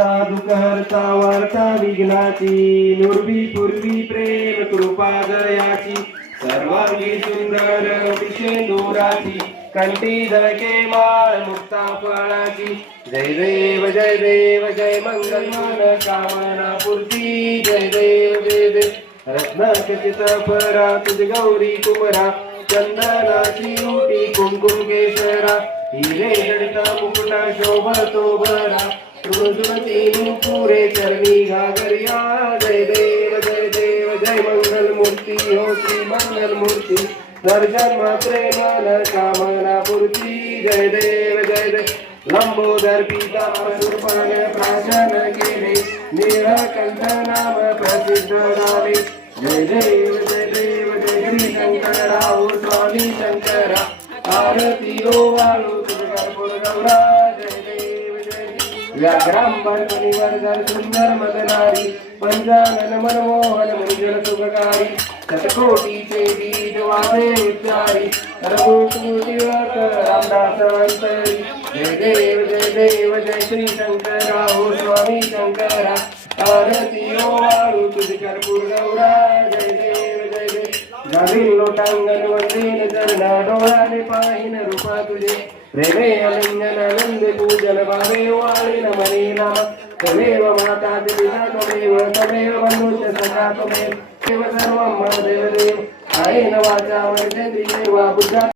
दुःखहर्ता वार्ता विघ्नाची नुर्वी पूर्वी प्रेम कृपा दयाची सर्वांगी सुंदर विषेंदुराची कंठी झळके माळ मुक्ता फळाची जय देव जय मंगल मन कामना पूर्ती जय देव रत्नाखचित परा तुझ गौरी कुमरा चंदनाची ओटी कुंकुम केशरा हिरे जडिता मुकुटा शोभतो बरा तुझी पुरे चरणी घागरिया जय देव जय मंगल मूर्ती हो श्री मंगल मूर्ती दर्शन मात्रे मन कामना पूर्ती जय देव लंबोदर पीतांबर प्राशन केले नीलकंठ नाम प्रसिद्ध झाले जय देव जय श्री शंकराव स्वामी शंकरा आरती वाळू तुझ कर्पूर गौरा जय देव व्याघ्रांबर मुनिवर्धन सुंदर मदनारी पंचानन मनमोहन मुनिजन सुखकारी शतकोटीचे बीज वादे उच्चारी रघुकुटीवत रामदास अंतरी जय देव जय श्री शंकरा हो स्वामी शंकरा आरती वाळू तुझ कर्पूर गौरा जय देव गावील लोटांगण वंदीन चरणा डोळ्याने पाहिन रूपा तुझे प्रेमे अलिंगन आनंद पूजन भावे वाळीन मनी नाम तमेव माता पिता तमेव बंधुश्च सखा तमेव सर्वं मम देव आयेन वाचा मनसेन्द्रियैर्वा बुद्ध्या